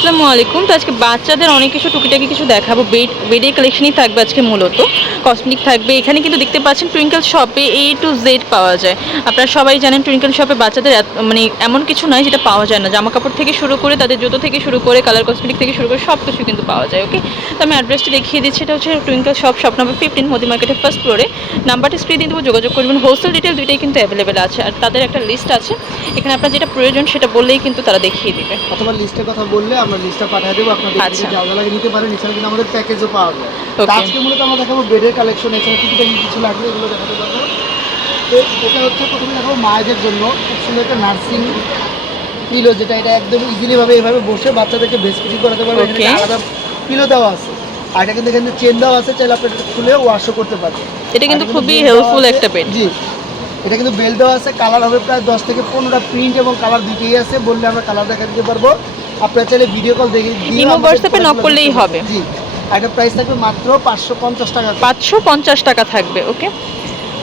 আসসালামু আলাইকুম। তো আজকে বাচ্চাদের অনেক কিছু টুকিটাকি কিছু দেখাবো। বেড বেডের কালেকশনই থাকবে আজকে মূলত। কসমেটিক থাকবে। এখানে কিন্তু দেখতে পাচ্ছেন টুইঙ্কেল শপে এ টু জেড পাওয়া যায়। আপনারা সবাই জানেন টুইঙ্কেল শপে বাচ্চাদের মানে এমন কিছু নয় যেটা পাওয়া যায় না। জামা কাপড় থেকে শুরু করে, তাদের জুতো থেকে শুরু করে কালার কসমেটিক থেকে শুরু করে সব কিছু কিন্তু পাওয়া যায় ওকে তো আমি অ্যাড্রেসটি দেখিয়ে দিচ্ছি। এটা হচ্ছে twinkle shop shop number fifteen Modi মার্কেটের ফার্স্ট ফ্লোরে নাম্বারটি স্ক্রিনে দেবো, যোগাযোগ করবেন। হোলসেল ডিটেল দুইটাই কিন্তু অ্যাভেলেবেল আছে। আর তাদের একটা লিস্ট আছে। এখানে আপনার যেটা প্রয়োজন সেটা বললেই কিন্তু তারা দেখিয়ে দেবে। অথবা লিস্টের কথা বললে আমরা লিস্টটা পাঠিয়ে দেবো আপনাদের আচ্ছা। যদি যা লাগে নিতে পারেন। এছাড়া কিন্তু আমাদের প্যাকেজও পাওয়া যায়। তো আজকে মূলত আমরা দেখাবো বেডের কালেকশন এছাড়া কিছু কিছু লাগবে এগুলো দেখাতে পারব। তো এটা হচ্ছে প্রথমে দেখাবো মায়েদের জন্য খুব সুন্দর একটা নার্সিং পিলো যেটা এটা একদম ইজিলি ভাবে এভাবে বসে বাচ্চাদেরকে বেস্ট করাতে পারবে। এখানে আলাদা পিলো দেওয়া আছে। আর এটা কিন্তু এখানে চেন দেওয়া আছে চাইলে আপনি খুলে ওয়াশও করতে পারবেন। এটা কিন্তু খুবই হেল্পফুল একটা বেড জি। এটা কিন্তু বেল দেওয়া আছে কালার হবে প্রায় দশ থেকে পনেরোটা প্রিন্ট এবং কালার দুইটাই আছে বললে আমরা কালার দেখা দিতে পারব। আপনারা চাইলে ভিডিও কল দেখে ইমো হোয়াটসঅ্যাপে colourগুলো করলেই হবে। জি। এটা প্রাইস থাকবে মাত্র পাঁচশো পঞ্চাশ টাকা। পাঁচশো পঞ্চাশ টাকা থাকবে ওকে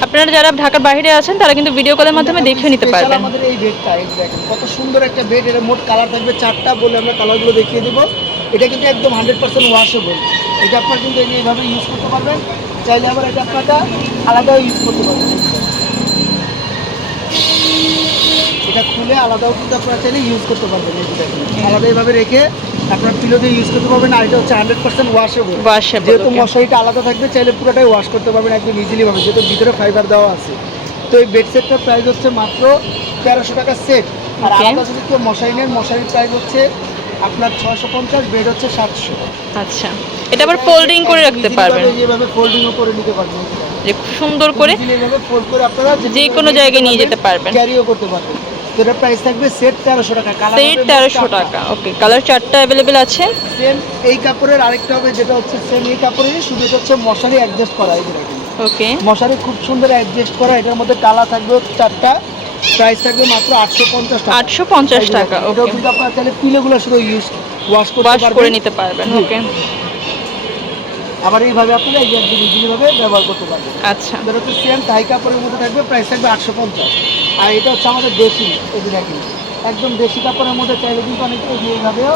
আপনারা যারা ঢাকার বাইরে আছেন তারা কিন্তু ভিডিও কলের মাধ্যমে দেখে নিতে পারবেন। আমাদের এই বেডটা এই দেখেন কত সুন্দর একটা বেড এটা মোট কালার থাকবে চারটা বলে আমরা কালারগুলো দেখিয়ে দেবো। এটা কিন্তু একদম হান্ড্রেড পার্সেন্ট ওয়াশেবল এটা আপনার কিন্তু এইভাবে ইউজ করতে পারবেন। চাইলে আবার এটা আপনারা আলাদাও ইউজ করতে পারবেন। এটা খুলে আলাদাও কিন্তু আপনারা চাইলে ইউজ করতে পারবেন এই আলাদা এইভাবে রেখে আপনার পিলো দিয়ে ইউজ করতে পারবেন আর এটা হচ্ছে হান্ড্রেড পার্সেন্ট ওয়াশেবল Washable, যেহেতু মশারিটা আলাদা থাকবে চাইলে পুরোটাই ওয়াশ করতে পারবেন একদম ইজিলি ভাবে যেহেতু ভিতরে ফাইবার দেওয়া আছে। তো এই বেড সেটটার প্রাইস হচ্ছে মাত্র তেরোশো টাকা সেট আর. আলাদা যদি কেউ মশারি নেন মশারির প্রাইস হচ্ছে আপনার ছয়শো পঞ্চাশ বেড হচ্ছে সাতশো। আচ্ছা। এটা আবার ফোল্ডিং করে রাখতে পারবেন। যেভাবে ফোল্ডিংও করে নিতে পারবেন। যে খুব সুন্দর করে এভাবে করে আপনারা যে কোনো জায়গায় নিয়ে যেতে পারবেন। ক্যারিও করতে পারবেন। তো প্রাইস থাকবে সেট তেরোশো টাকা কালার সেট তেরোশো টাকা ওকে কালার চারটা অ্যাভেলেবেল আছে? সেম এই কাপড়ের আরেকটা হবে যেটা হচ্ছে সেম এই কাপড়েরই শুধু হচ্ছে মশারি অ্যাডজাস্ট করা এই ওকে মশারি খুব সুন্দর অ্যাডজাস্ট করা এটার মধ্যে কালা থাকবে চারটা প্রাইস থাকবে মাত্র আটশো পঞ্চাশ টাকা। আটশো পঞ্চাশ এই যে টাকা দেখেন, ওকে কিন্তু আপনারা চাইলে পিলেগুলো শুধু ইউজ ওয়াশ করতে পারবেন। করে নিতে পারবেন ওকে আবার এইভাবে আপনারা এই ভাবে ব্যবহার করতে পারবেন। আচ্ছা। এটা হচ্ছে সেম থাই কাপড়ের মধ্যে থাকবে প্রাইস থাকবে আটশো পঞ্চাশ। আর এটা হচ্ছে আমাদের দেশি যে দেখেন একদম দেশি কাপড়ের মধ্যে চাইলে কিন্তু অনেক এইভাবেও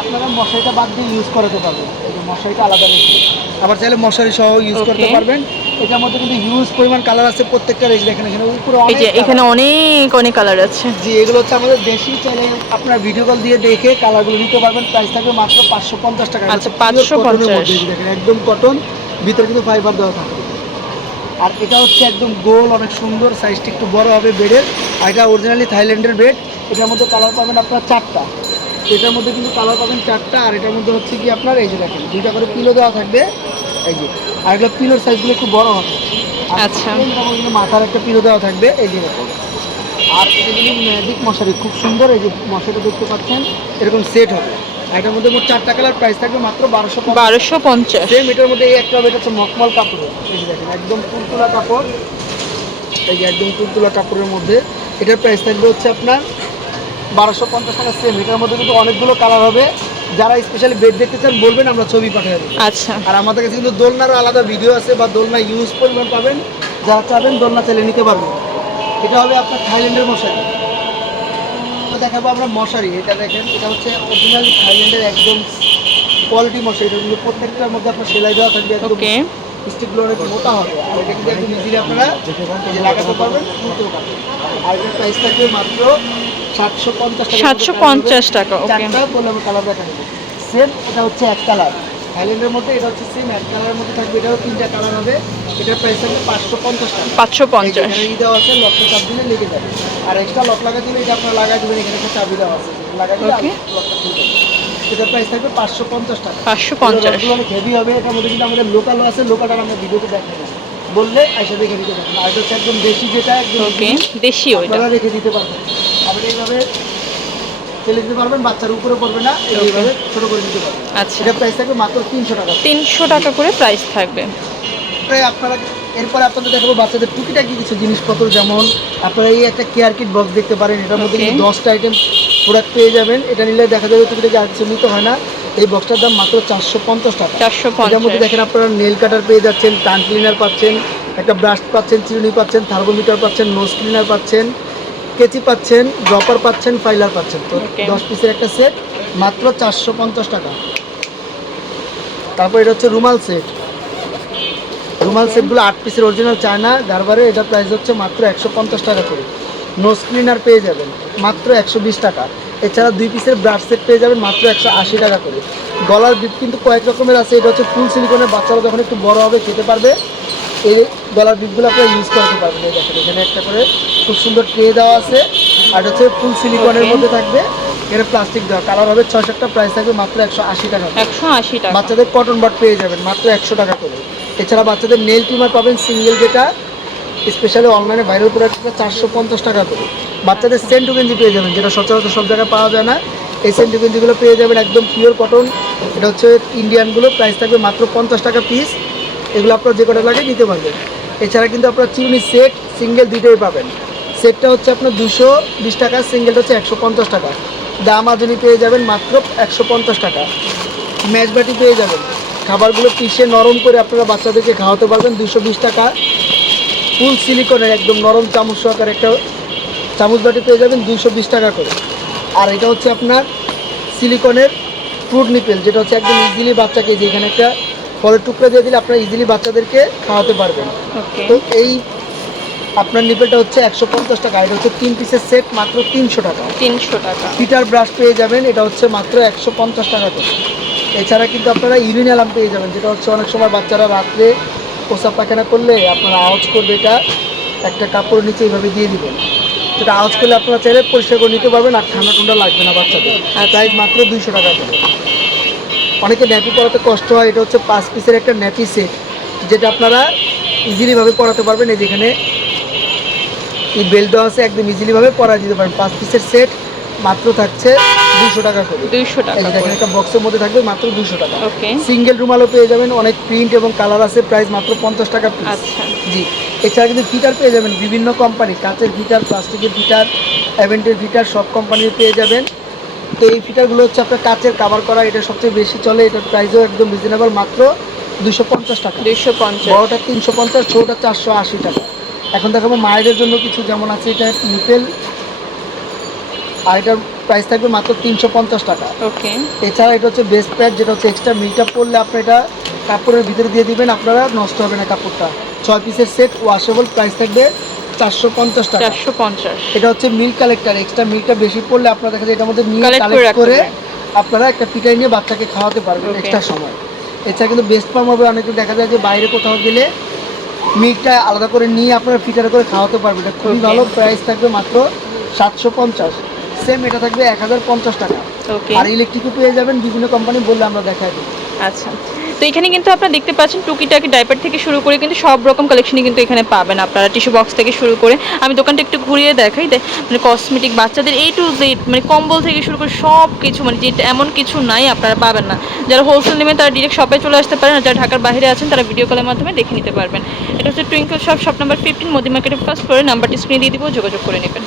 আপনারা মশারিটা বাদ দিয়ে ইউজ করাতে পারবেন। এই যে মশারিটা আলাদা রেখে। আবার চাইলে মশারি সহ ইউজ করতে পারবেন। এটার মধ্যে কিন্তু হিউজ পরিমাণ কালার আছে প্রত্যেকটা দেখেন এখানে। উপরে অনেক এখানে অনেক অনেক কালার আছে। জি এগুলো হচ্ছে আমাদের দেশি। চাইলে আপনার ভিডিও কল দিয়ে দেখে কালারগুলো নিতে পারবেন। প্রাইস থাকবে মাত্র পাঁচশো পঞ্চাশ টাকা। আচ্ছা, এটা হচ্ছে pure 550 cotton এর মধ্যে, এই দেখেন একদম কটন ভিতরে কিন্তু ফাইবার দেওয়া থাকে আর এটা হচ্ছে একদম গোল অনেক সুন্দর সাইজটা একটু বড় হবে বেডের। আর এটা অরিজিনালি থাইল্যান্ডের বেড এটার মধ্যে কালার পাবেন আপনার চারটা। এটার মধ্যে কিন্তু কালার পাবেন চারটা আর এটার মধ্যে হচ্ছে কি আপনার এই যে দেখেন দুইটা করে পিলো দেওয়া থাকবে। এই যে আর এগুলো পিলোর সাইজগুলো একটু বড় হবে। আচ্ছা। মাথার একটা পিলো দেওয়া থাকবে। এই যে দেখুন আর এটা কিন্তু ম্যাজিক মশারি খুব সুন্দর এই যে মশারিটা দেখতে পাচ্ছেন এরকম সেট হবে। এটার মধ্যে মোট চারটা কালার প্রাইস থাকবে মাত্র বারোশো বারোশো পঞ্চাশ। সেম এটার মধ্যে এই একটা হবে এটা হচ্ছে মখমল কাপড়। এই যে দেখেন একদম তুলতুলা কাপড়। এই যে একদম তুলতুলা কাপড়ের মধ্যে। এটার প্রাইস থাকবে হচ্ছে আপনার বারোশো পঞ্চাশ টাকা সেম এটার মধ্যে কিন্তু অনেকগুলো কালার হবে। যারা স্পেশালি বেড দেখতে চান বলবেন আমরা ছবি পাঠিয়ে দেবো। আচ্ছা। আর আমাদের কাছে কিন্তু দোলনারও আলাদা ভিডিও আছে বা দোলনা ইউজ পরিমাণ পাবেন। যারা চাবেন দোলনা চাইলে নিতে পারবেন। এটা হবে আপনার থাইল্যান্ডের মশারি। তো দেখাবো আমরা মশারি এটা দেখেন এটা হচ্ছে অরিজিনাল থাইল্যান্ডের একদম কোয়ালিটি মশারি এটা কিন্তু প্রত্যেকটার মধ্যে আপনার সেলাই দেওয়া থাকবে একদম ওকে স্টিকগুলো অনেক মোটা হবে আর এটা কিন্তু একদম ইজিলি আপনারা লাগাতে পারবেন তুলতেও পারবেন আর এটার প্রাইস থাকবে মাত্র সাতশো পঞ্চাশ টাকা। সাতশো পঞ্চাশ টাকা ওকে কালার দেখা সেম এটা হচ্ছে এক কালার থাইল্যান্ডের মধ্যে এটা হচ্ছে সেম এক কালারের মধ্যে থাকবে এটাও তিনটা কালার হবে। এটার প্রাইস থাকবে পাঁচশো পঞ্চাশ টাকা। পাঁচশো পঞ্চাশ। ই দেওয়া আছে লকটা চাপ দিলে লেগে যাবে। আর এক্সট্রা লক লাগা দিলে এটা আপনারা লাগাই দেবেন এখানে একটা চাবি দেওয়া আছে। লাগাই দিলে. লকটা খুলে এটার প্রাইস থাকবে পাঁচশো পঞ্চাশ টাকা। পাঁচশো পঞ্চাশ। অনেক হেভি হবে এটার মধ্যে কিন্তু আমাদের লোকালও আছে লোকালটা আমরা ভিডিওতে দেখাই দেবো বললে আইসা দেখে দিতে পারবেন। আর হচ্ছে একদম দেশি যেটা একদম দেশি ওইটা। রেখে দিতে পারবেন। আবার এইভাবে ফেলে দিতে পারবেন বাচ্চার উপরে পড়বে না এইভাবে ছোট করে দিতে পারবেন। আচ্ছা। এটা প্রাইস থাকবে মাত্র তিনশো টাকা। তিনশো টাকা করে প্রাইস থাকবে। আপনারা এরপরে আপনাদের দেখাবো বাচ্চাদের টুকিটাকি কিছু জিনিসপত্র যেমন আপনারা এই একটা কেয়ার কিট বক্স দেখতে পারেন এটার মধ্যে কিন্তু দশটা আইটেম প্রোডাক্ট পেয়ে যাবেন। এটা নিলে দেখা যাবে টুকিটাকি আর কিছু নিতে হয় না। এই বক্সটার দাম মাত্র চারশো পঞ্চাশ টাকা। চারশো এটার মধ্যে দেখেন আপনারা নেল কাটার পেয়ে যাচ্ছেন টান ক্লিনার পাচ্ছেন একটা ব্রাশ পাচ্ছেন চিরুনি পাচ্ছেন থার্মোমিটার পাচ্ছেন নোজ ক্লিনার পাচ্ছেন। কেচি পাচ্ছেন ড্রপার পাচ্ছেন ফাইলার পাচ্ছেন। তো দশ পিসের একটা সেট মাত্র চারশো পঞ্চাশ টাকা। তারপর এটা হচ্ছে রুমাল সেট রুমাল সেটগুলো আট পিসের অরিজিনাল চায়না গারবারে এটা প্রাইস হচ্ছে মাত্র একশো পঞ্চাশ টাকা করে। নোজ ক্লিনার পেয়ে যাবেন মাত্র একশো বিশ টাকা। এছাড়া দুই পিসের ব্রাশ সেট পেয়ে যাবেন মাত্র একশো আশি টাকা করে। গলার বিপ কিন্তু কয়েক রকমের আছে এটা হচ্ছে ফুল সিলিকনের বাচ্চারা যখন একটু বড় হবে খেতে পারবে। এই গলার বিপগুলো আপনারা ইউজ করতে পারবেন। এই দেখেন এখানে একটা করে খুব সুন্দর ট্রে দেওয়া আছে। আর হচ্ছে ফুল সিলিকনের মধ্যে থাকবে। এটা প্লাস্টিক দেওয়া। কালার হবে ছয় সাতটা প্রাইস থাকবে মাত্র একশো আশি টাকা একশো আশি টাকা। বাচ্চাদের কটন বাট পেয়ে যাবেন মাত্র একশো টাকা করে। এছাড়া বাচ্চাদের নেল টিমার পাবেন সিঙ্গেল যেটা স্পেশালি অনলাইনে ভাইরাল প্রোডাক্টটা চারশো পঞ্চাশ টাকা করে। বাচ্চাদের সেন্টু গেঞ্জি পেয়ে যাবেন যেটা সচরাচর সব জায়গায় পাওয়া যায় না। এই সেন্টু গেঞ্জিগুলো পেয়ে যাবেন একদম পিওর কটন এটা হচ্ছে ইন্ডিয়ানগুলো প্রাইস থাকবে মাত্র পঞ্চাশ টাকা পিস এগুলো আপনার যে কটা লাগে নিতে পারবেন। এছাড়া কিন্তু আপনার চিউনি সেট সিঙ্গেল দুইটাই পাবেন। সেটটা হচ্ছে আপনার দুশো বিশ টাকা সিঙ্গেলটা হচ্ছে একশো পঞ্চাশ টাকা। দাম আজনি পেয়ে যাবেন মাত্র একশো পঞ্চাশ টাকা। ম্যাচ বাটি পেয়ে যাবেন। খাবারগুলো পিষে নরম করে আপনারা বাচ্চাদেরকে খাওয়াতে পারবেন দুশো বিশ টাকা। ফুল সিলিকনের একদম নরম চামচ সহকারে একটা চামচ বাটি পেয়ে যাবেন দুশো বিশ টাকা করে। আর এটা হচ্ছে আপনার সিলিকনের ফ্রুট নিপেল যেটা হচ্ছে একদম ইজিলি বাচ্চাকে যে এখানে একটা ফলের টুকরা দিয়ে দিলে আপনারা ইজিলি বাচ্চাদেরকে খাওয়াতে পারবেন। তো এই আপনার নিপেলটা হচ্ছে একশো পঞ্চাশ টাকা এটা হচ্ছে তিন পিসের সেট মাত্র তিনশো টাকা। তিনশো টাকা। পিটার ব্রাশ পেয়ে যাবেন এটা হচ্ছে মাত্র একশো পঞ্চাশ টাকা করে। এছাড়া কিন্তু আপনারা ইউরিন অ্যালার্ম পেয়ে যাবেন যেটা হচ্ছে অনেক সময় বাচ্চারা রাত্রে প্রসাব পায়খানা করলে আপনারা আওয়াজ করবে এটা একটা কাপড়ের নিচে এইভাবে দিয়ে দিবেন। সেটা আওয়াজ করলে আপনারা চাইলে পরিষ্কার করে নিতে পারবেন আর ঠান্ডা ঠান্ডা লাগবে না বাচ্চাদের। আর প্রাইস মাত্র দুইশো টাকা করে। অনেকে ন্যাপি পরাতে কষ্ট হয় এটা হচ্ছে পাঁচ পিসের একটা ন্যাপি সেট যেটা আপনারা ইজিলিভাবে পরাতে পারবেন এই যেখানে এই বেল্ট দেওয়া আছে একদম ইজিলিভাবে পরা দিতে পারেন। পাঁচ পিসের সেট মাত্র থাকছে দুশো টাকা করে। দুইশো টাকা দেখেন একটা বক্সের মধ্যে থাকবে মাত্র দুশো টাকা। ওকে। সিঙ্গেল রুমালও পেয়ে যাবেন অনেক প্রিন্ট এবং কালার আছে প্রাইস মাত্র পঞ্চাশ টাকা পিস আচ্ছা। জি। এছাড়া কিন্তু ফিটার পেয়ে যাবেন বিভিন্ন কোম্পানি কাঁচের ফিটার প্লাস্টিকের ফিটার অ্যাভেন্টের ফিটার সব কোম্পানির পেয়ে যাবেন। তো এই ফিটারগুলো হচ্ছে আপনার কাঁচের কাভার করা এটা সবচেয়ে বেশি চলে এটার প্রাইসও একদম রিজনেবল মাত্র দুশো পঞ্চাশ টাকা। দুইশো পঞ্চাশ। বড়টা তিনশো পঞ্চাশ ছোটোটা চারশো আশি টাকা। এখন দেখাবো মায়েদের জন্য কিছু যেমন আছে এটা নিপেল। আর এটার প্রাইস থাকবে মাত্র তিনশো পঞ্চাশ টাকা। ওকে। এছাড়া এটা হচ্ছে বেস্ট প্যাড যেটা হচ্ছে এক্সট্রা মিলটা পড়লে আপনি এটা কাপড়ের ভিতরে দিয়ে দিবেন আপনারা নষ্ট হবে না কাপড়টা। ছয় পিসের সেট ওয়াশেবল প্রাইস থাকবে চারশো পঞ্চাশ টাকা। চারশো পঞ্চাশ। এটা হচ্ছে মিল কালেক্টর এক্সট্রা মিলটা বেশি পড়লে আপনারা দেখা যায় এটার মধ্যে করে কালেক্ট করে আপনারা একটা পিটাই নিয়ে বাচ্চাকে খাওয়াতে পারবেন. এক্সট্রা সময়। এছাড়া কিন্তু বেস্ট পাম হবে অনেকে দেখা যায় যে বাইরে কোথাও গেলে মিটটা আলাদা করে নিয়ে আপনারা ফিটার করে খাওয়াতে পারবেন। এটা খুবই ভালো প্রাইস থাকবে মাত্র সাতশো পঞ্চাশ। সেম এটা থাকবে এক হাজার পঞ্চাশ টাকা। আর ইলেকট্রিকও পেয়ে যাবেন বিভিন্ন কোম্পানি বললে আমরা দেখাই দিই আচ্ছা। তো এখানে কিন্তু আপনারা দেখতে পাচ্ছেন টুকিটাকি ডাইপার থেকে শুরু করে কিন্তু সব রকম কালেকশনই কিন্তু এখানে পাবেন আপনারা টিস্যু বক্স থেকে শুরু করে। আমি দোকানটা একটু ঘুরিয়ে দেখাই মানে কসমেটিক বাচ্চাদের এই টু জেড মানে কম্বল থেকে শুরু করে সব কিছু মানে যেটা এমন কিছু নাই আপনারা পাবেন না। যারা হোলসেল নেবেন, তারা ডিরেক্ট শপে চলে আসতে পারেন, আর যারা ঢাকার বাইরে আছেন, তারা ভিডিও কলের মাধ্যমে দেখে নিতে পারবেন। এটা হচ্ছে twinkle shop shop number fifteen Modi মার্কেটের ফার্স্ট ফ্লোরে নাম্বারটি স্ক্রিনে দিয়ে দিব, যোগাযোগ করে নেবেন।